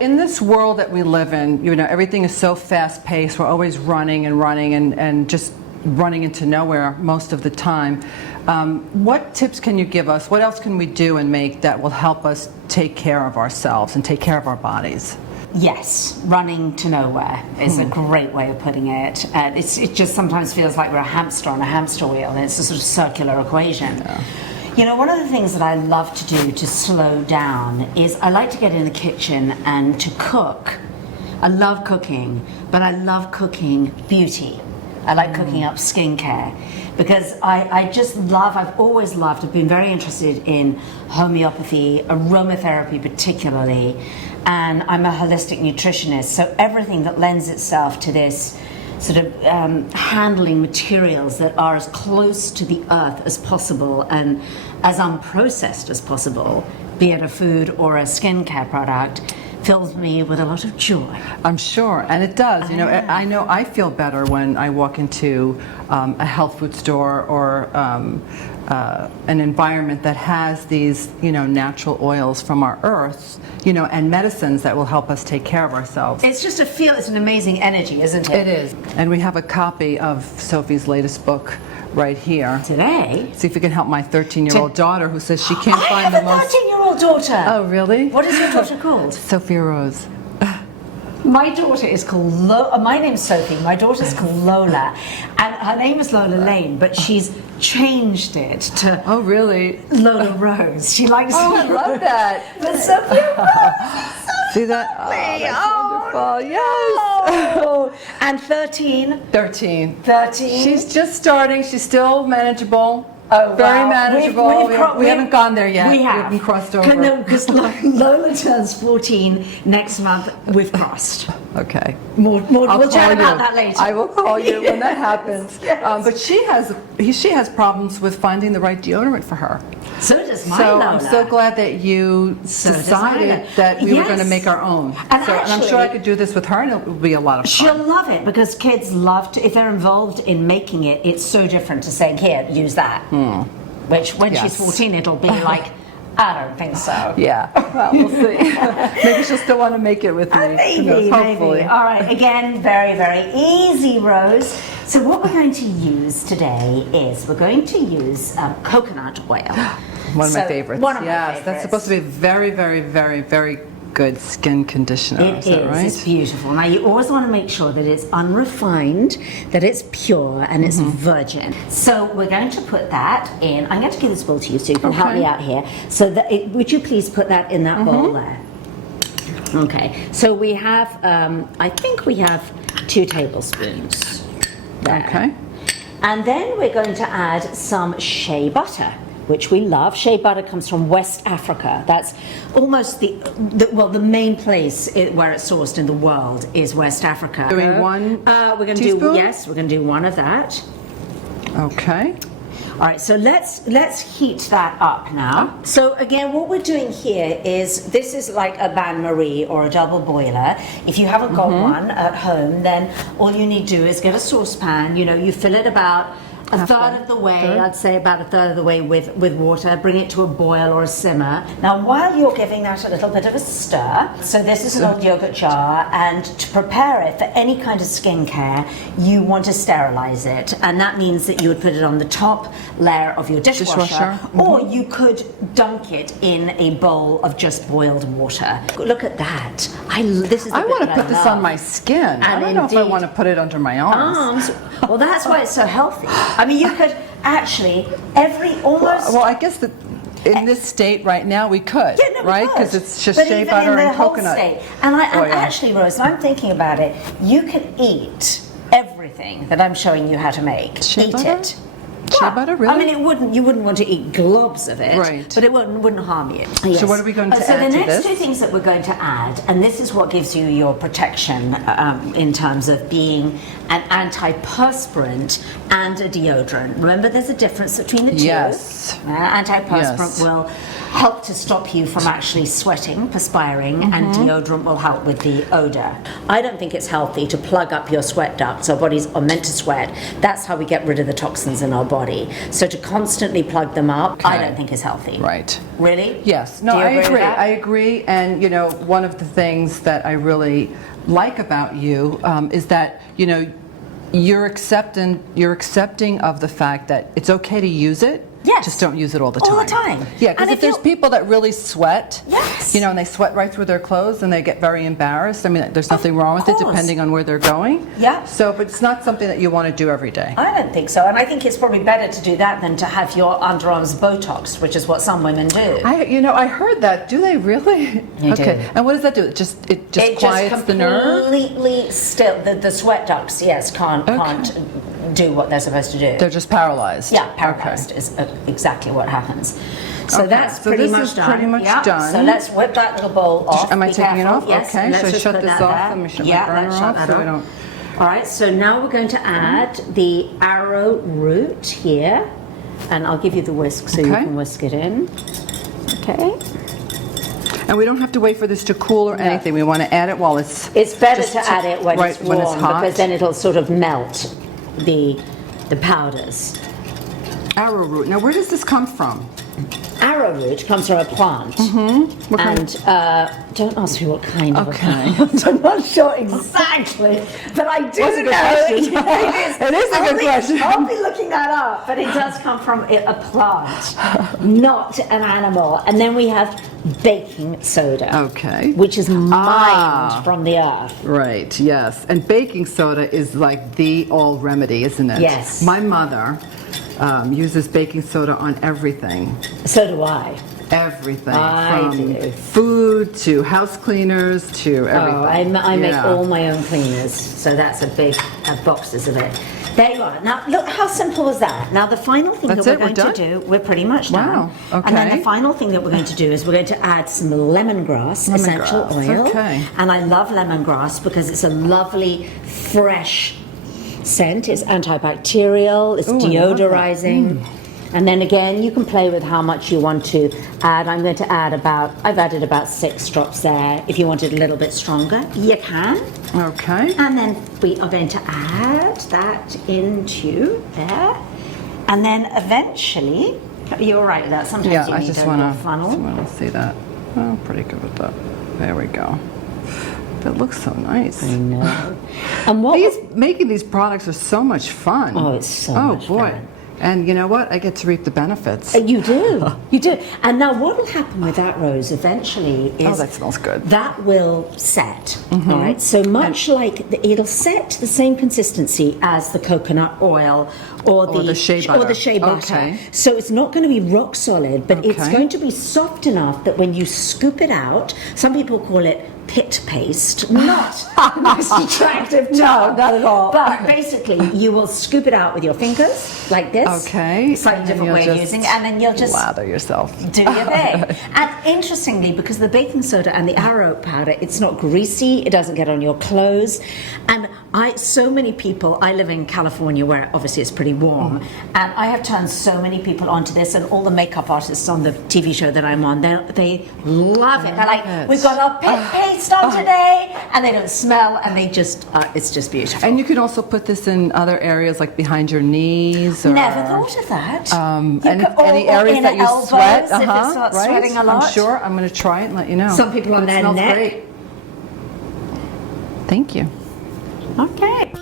in this world that we live in, everything is so fast-paced. We're always running and just running into nowhere most of the time. What tips can you give us? What else can we do and make that will help us take care of ourselves and take care of our bodies? Yes, running to nowhere is a great way of putting it. It just sometimes feels like we're a hamster on a hamster wheel, and it's a sort of circular equation. Yeah. One of the things that I love to do to slow down is I like to get in the kitchen and to cook. I love cooking, but I love cooking beauty. I like cooking up skincare because I've always loved, I've been very interested in homeopathy, aromatherapy particularly, and I'm a holistic nutritionist, so everything that lends itself to this sort of handling materials that are as close to the earth as possible and as unprocessed as possible, be it a food or a skincare product, fills me with a lot of joy. I'm sure, and it does. I know I feel better when I walk into a health food store or an environment that has these, natural oils from our earth, and medicines that will help us take care of ourselves. It's just it's an amazing energy, isn't It it? is. And we have a copy of Sophie's latest book right here. Today? See if we can help my 13-year-old daughter who says she can't find the most... I have a 13-year-old daughter! Oh, really? What is your daughter called? Sophia Rose. My daughter is called my name's Sophie, my daughter's called Lola, and her name is Lola Lane, but she's changed it to... Oh, really? Lola Rose. She likes I love that. But Sophia Rose! See that? Oh, that's wonderful. Yes! Oh. And 13? 13. 13? She's just starting. She's still manageable. Oh, very wow. manageable. We haven't gone there yet. We haven't crossed over. No, because Lola turns 14 next month. We've crossed. Okay. We'll chat about that later. I will call you when that happens. Yes. But she has problems with finding the right deodorant for her. So does my So Lola. I'm so glad that you decided that we were going to make our own. And I'm sure I could do this with her, and it would be a lot of fun. She'll love it because kids love to. If they're involved in making it, it's so different to saying, "Here, use that." Which, when she's 14, it'll be like, I don't think so. Yeah, well, we'll see. Maybe she'll still want to make it with me. Maybe. Hopefully. All right, again, very, very easy, Rose. So what we're going to use today is we're going to use coconut oil. One of my favorites. One of my favorites. That's supposed to be very, very, very, very good skin conditioner. It is. Right? It's beautiful. Now, you always want to make sure that it's unrefined, that it's pure, and it's virgin. So we're going to put that in. I'm going to give this bowl to you so you can help me out here. So would you please put that in that bowl there? Okay. So we have, I think we have 2 tablespoons there. Okay. And then we're going to add some shea butter, which we love. Shea butter comes from West Africa. That's almost the main place where it's sourced in the world is West Africa. Doing one we're going to teaspoon? we're going to do one of that. Okay. All right, so let's heat that up now. So again, what we're doing here is, this is like a bain-marie or a double boiler. If you haven't got one at home, then all you need to do is get a saucepan. You fill it about a third of the way, I'd say about a third of the way with water. Bring it to a boil or a simmer. Now, while you're giving that a little bit of a stir, so this is an old yogurt jar, and to prepare it for any kind of skincare, you want to sterilize it. And that means that you would put it on the top layer of your dishwasher. Or you could dunk it in a bowl of just boiled water. Look at that. I want to put this on my skin. And I don't know if I want to put it under my arms. Well, that's why it's so healthy. I mean, you could actually Well, I guess that in this state right now we could, right? Because it's just shea butter and coconut oil. And actually, Rose, I'm thinking about it. You can eat everything that I'm showing you how to make. Shea butter? It. Shea butter, really? I mean, you wouldn't want to eat globs of it, right? But it wouldn't harm you. Yes. So what are we going to add to this? So the next 2 things that we're going to add, and this is what gives you your protection in terms of being an antiperspirant and a deodorant. Remember, there's a difference between the two. Yes. Antiperspirant will help to stop you from actually sweating, perspiring, and deodorant will help with the odor. I don't think it's healthy to plug up your sweat ducts. Our bodies are meant to sweat. That's how we get rid of the toxins in our body. So to constantly plug them up, I don't think is healthy. Right. Really? Yes. No, Do you I agree with agree. that? I agree. And, you know, one of the things that I really like about you is that, you know, you're accepting of the fact that it's okay to use it. Yes. Just don't use it all the time. All the time. Yeah, because And if there's people that really sweat, Yes. you know, and they sweat right through their clothes and they get very embarrassed. I mean, there's nothing wrong with it course. depending on where they're going. Yeah. So, but it's not something that you want to do every day. I don't think so, and I think it's probably better to do that than to have your underarms Botoxed, which is what some women do. I heard that. Do they really? They okay. do. And what does that do? It just quiets the nerve? Completely still. The sweat ducts, yes, can't do what they're supposed to do. They're just paralyzed. Yeah, paralyzed is exactly what happens. So that's so pretty this much is done. pretty much done. So let's whip that little bowl off. Am I Be taking it careful. off? Yes, Okay, and let's should I just shut put this that off? there. Let me shut Yeah, my burner let's shut off that so we off. don't... All right, so now we're going to add the arrowroot here, and I'll give you the whisk so you Okay. can whisk it in. Okay. And we don't have to wait for this to cool or anything. We want to add it while it's... It's better just to add it when right it's warm when it's hot. because then it'll sort of melt the powders. Arrowroot. Now, where does this come from? Arrowroot comes from a plant, What kind and don't ask me what kind of a Okay. plant. I'm not sure exactly, but I do That's a good know question. it is. It is a good question. I'll be looking that up, but it does come from a plant, not an animal. And then we have baking soda, Okay. which is mined from the earth. Right, yes. And baking soda is like the all remedy, isn't it? Yes. My mother uses baking soda on everything. So do I. Everything. I from do. food to house cleaners to everything. I make Yeah. all my own cleaners, so that's a big boxes of it. There you are. Now look how simple was that. Now the final thing That's that it? we're We're going to do, we're pretty much done. Wow, And then okay. the final thing that we're going to do is we're going to add some lemongrass essential oil. Okay. And I love lemongrass because it's a lovely, fresh scent. It's antibacterial. It's Ooh, I love that. deodorizing. And then again, you can play with how much you want to add. I'm going to add I've added about 6 drops there. If you want it a little bit stronger, you can. Okay. And then we are going to add that into there. And then eventually, you're all right with that. Sometimes Yeah, you I need just a want little to funnel. see that. Oh, pretty good with that. There we go. That looks so nice. No. And what Making these products are so much fun. Oh, it's so much boy. fun. And you know what? I get to reap the benefits. You do. You do. And now what will happen with that, Rose, eventually is... Oh, that smells good. That will set, all right? So much it'll set the same consistency as the coconut oil or the shea butter. Or the shea butter. Okay. So it's not going to be rock solid, but it's Okay. going to be soft enough that when you scoop it out, some people call it pit paste. Not the most attractive term. No, not at all. But basically, you will scoop it out with your fingers, like this. Okay. Slightly And then different you'll way of just using it. And then you'll just lather yourself. do your thing. And interestingly, because the baking soda and the arrowroot powder, it's not greasy, it doesn't get on your clothes. And so many people, I live in California where obviously it's pretty warm, and I have turned so many people onto this, and all the makeup artists on the TV show that I'm on, they love it. They're like, it. we've got our paste on today, and they don't smell, and they just, it's just beautiful. And you can also put this in other areas like behind your knees. Or, Never thought of that. And You could- any or areas in that you elbows, sweat. if it starts right? sweating a lot. I'm sure. I'm going to try it and let you know. Some people on But it their smells neck. great. Thank you. Okay.